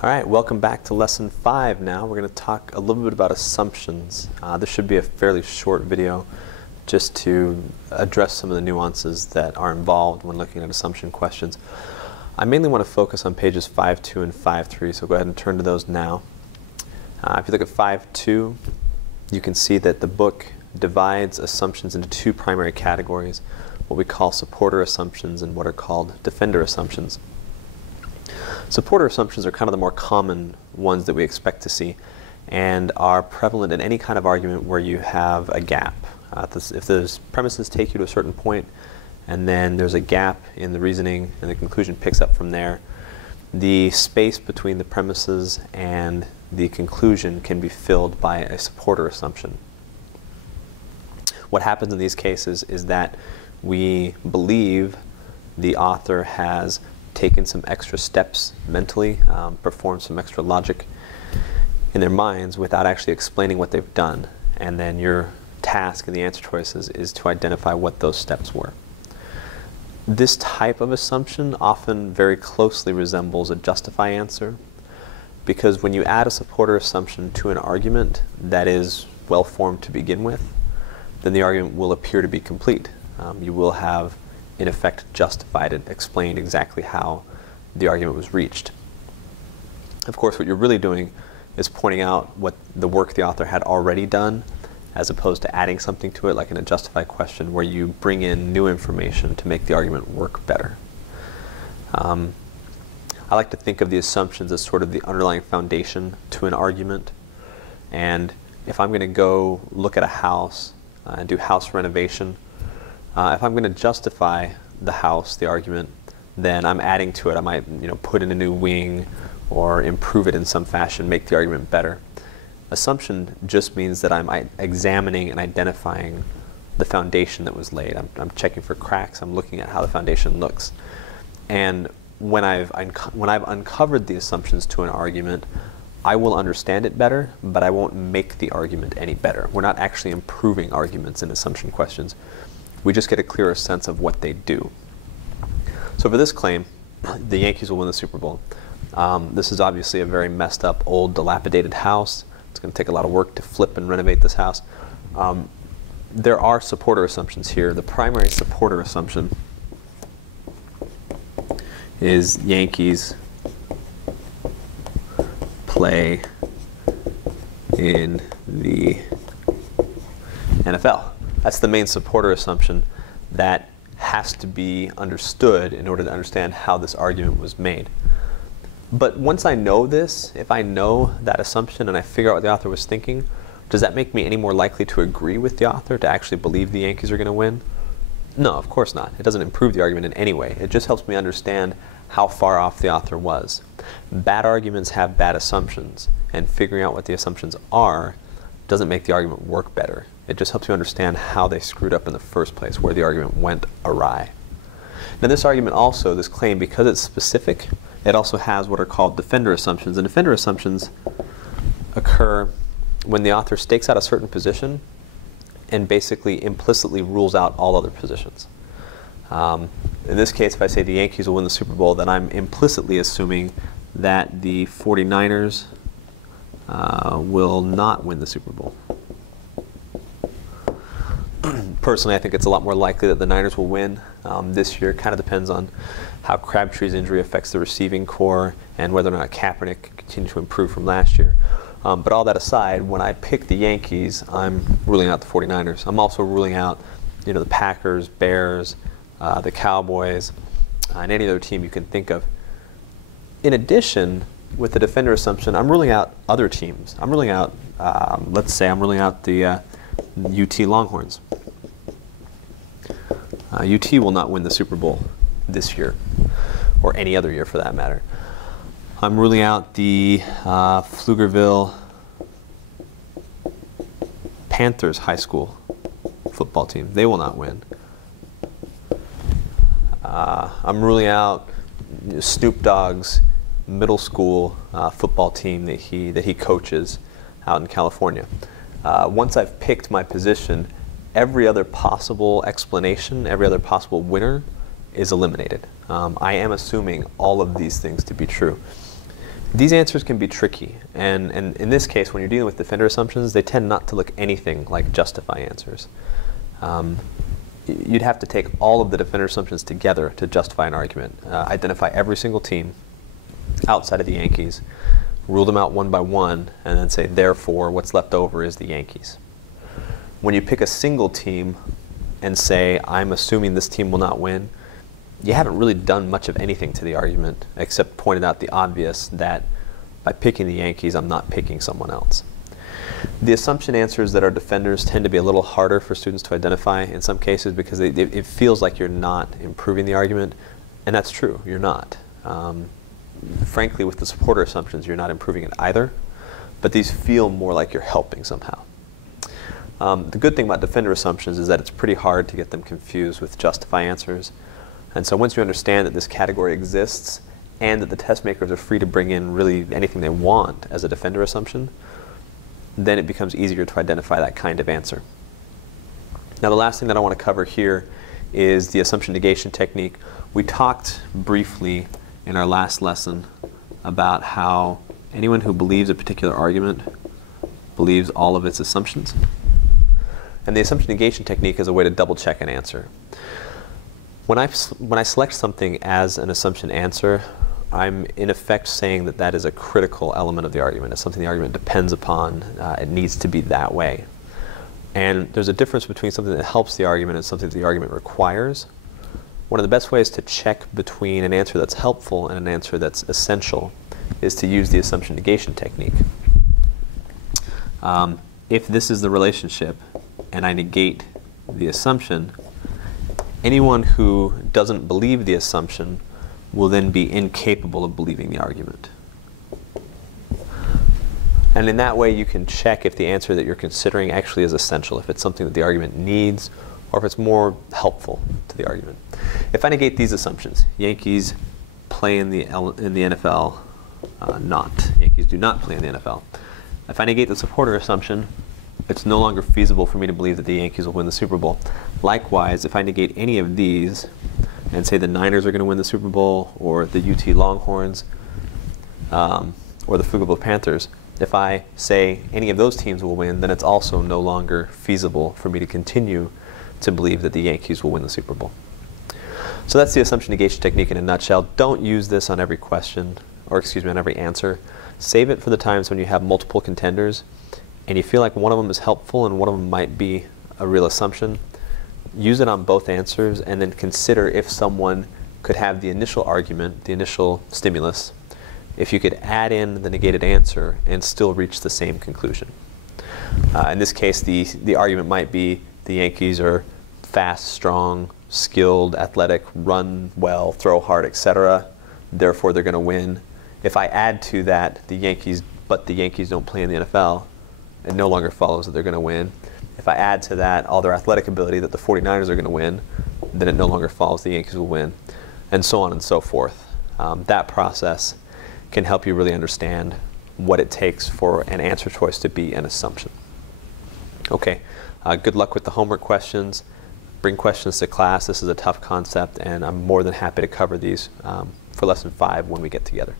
All right, welcome back to lesson 5 now. We're going to talk a little bit about assumptions. This should be a fairly short video just to address some of the nuances that are involved when looking at assumption questions. I mainly want to focus on pages 5.2 and 5.3, so go ahead and turn to those now. If you look at 5.2, you can see that the book divides assumptions into two primary categories, what we call supporter assumptions and what are called defender assumptions. Supporter assumptions are kind of the more common ones that we expect to see and are prevalent in any kind of argument where you have a gap. If those premises take you to a certain point and then there's a gap in the reasoning and the conclusion picks up from there, the space between the premises and the conclusion can be filled by a supporter assumption. What happens in these cases is that we believe the author has taken some extra steps mentally, performed some extra logic in their minds without actually explaining what they've done. And then your task in the answer choices is to identify what those steps were. This type of assumption often very closely resembles a justify answer, because when you add a supporter assumption to an argument that is well formed to begin with, then the argument will appear to be complete. You will have in effect justified and explained exactly how the argument was reached. Of course, what you're really doing is pointing out what the work the author had already done, as opposed to adding something to it, like in a justify question where you bring in new information to make the argument work better. I like to think of the assumptions as sort of the underlying foundation to an argument. And if I'm going to go look at a house and do house renovation, if I'm going to justify the house, the argument, then I'm adding to it. I might, put in a new wing or improve it in some fashion, make the argument better. Assumption just means that I'm examining and identifying the foundation that was laid. I'm checking for cracks. I'm looking at how the foundation looks. And when I've uncovered the assumptions to an argument, I will understand it better, but I won't make the argument any better. We're not actually improving arguments in assumption questions. We just get a clearer sense of what they do. So for this claim, the Yankees will win the Super Bowl. This is obviously a very messed up, old, dilapidated house. It's going to take a lot of work to flip and renovate this house. There are supporter assumptions here. The primary supporter assumption is Yankees play in the NFL. That's the main supporter assumption that has to be understood in order to understand how this argument was made. But once I know this, if I know that assumption and I figure out what the author was thinking, does that make me any more likely to agree with the author, to actually believe the Yankees are going to win? No, of course not. It doesn't improve the argument in any way. It just helps me understand how far off the author was. Bad arguments have bad assumptions, and figuring out what the assumptions are doesn't make the argument work better. It just helps you understand how they screwed up in the first place, where the argument went awry. Now this argument also, this claim, because it's specific, it also has what are called defender assumptions. And defender assumptions occur when the author stakes out a certain position and basically implicitly rules out all other positions. In this case, if I say the Yankees will win the Super Bowl, then I'm implicitly assuming that the 49ers will not win the Super Bowl. Personally, I think it's a lot more likely that the Niners will win this year. It kind of depends on how Crabtree's injury affects the receiving core and whether or not Kaepernick can continue to improve from last year. But all that aside, when I pick the Yankees, I'm ruling out the 49ers. I'm also ruling out the Packers, Bears, the Cowboys, and any other team you can think of. In addition, with the defender assumption, I'm ruling out other teams. I'm ruling out, let's say I'm ruling out the UT Longhorns. UT will not win the Super Bowl this year, or any other year for that matter. I'm ruling out the Pflugerville Panthers high school football team. They will not win. I'm ruling out Snoop Dogg's middle school football team that he coaches out in California. Once I've picked my position, every other possible explanation, every other possible winner is eliminated. I am assuming all of these things to be true. These answers can be tricky, and in this case, when you're dealing with defender assumptions, they tend not to look anything like justify answers. You'd have to take all of the defender assumptions together to justify an argument. Identify every single team outside of the Yankees, rule them out one by one, and then say, therefore, what's left over is the Yankees. When you pick a single team and say, I'm assuming this team will not win, you haven't really done much of anything to the argument except pointed out the obvious that by picking the Yankees, I'm not picking someone else. The assumption answers that are defenders tend to be a little harder for students to identify in some cases because it feels like you're not improving the argument, and that's true, you're not. Frankly, with the supporter assumptions, you're not improving it either, but these feel more like you're helping somehow. The good thing about defender assumptions is that it's pretty hard to get them confused with justify answers. And so once you understand that this category exists and that the test makers are free to bring in really anything they want as a defender assumption, then it becomes easier to identify that kind of answer. Now the last thing that I want to cover here is the assumption negation technique. We talked briefly in our last lesson about how anyone who believes a particular argument believes all of its assumptions. And the assumption negation technique is a way to double check an answer. When I select something as an assumption answer, I'm in effect saying that that is a critical element of the argument. It's something the argument depends upon. It needs to be that way. And there's a difference between something that helps the argument and something that the argument requires. One of the best ways to check between an answer that's helpful and an answer that's essential is to use the assumption negation technique. If this is the relationship and I negate the assumption, anyone who doesn't believe the assumption will then be incapable of believing the argument. And in that way you can check if the answer that you're considering actually is essential, if it's something that the argument needs, or if it's more helpful to the argument. If I negate these assumptions, Yankees play in the NFL, Yankees do not play in the NFL. If I negate the supporter assumption, it's no longer feasible for me to believe that the Yankees will win the Super Bowl. Likewise, if I negate any of these and say the Niners are going to win the Super Bowl, or the UT Longhorns, or the Pflugerville Panthers, if I say any of those teams will win, then it's also no longer feasible for me to continue to believe that the Yankees will win the Super Bowl. So that's the assumption negation technique in a nutshell. Don't use this on every question, or excuse me, on every answer. Save it for the times when you have multiple contenders and you feel like one of them is helpful and one of them might be a real assumption. Use it on both answers and then consider if someone could have the initial argument, the initial stimulus, if you could add in the negated answer and still reach the same conclusion. In this case, the argument might be the Yankees are fast, strong, skilled, athletic, run well, throw hard, etc. Therefore, they're going to win. If I add to that the Yankees don't play in the NFL, it no longer follows that they're going to win. If I add to that all their athletic ability that the 49ers are going to win, then it no longer follows the Yankees will win, and so on and so forth. That process can help you really understand what it takes for an answer choice to be an assumption. Okay, good luck with the homework questions. Bring questions to class. This is a tough concept, and I'm more than happy to cover these for lesson 5 when we get together.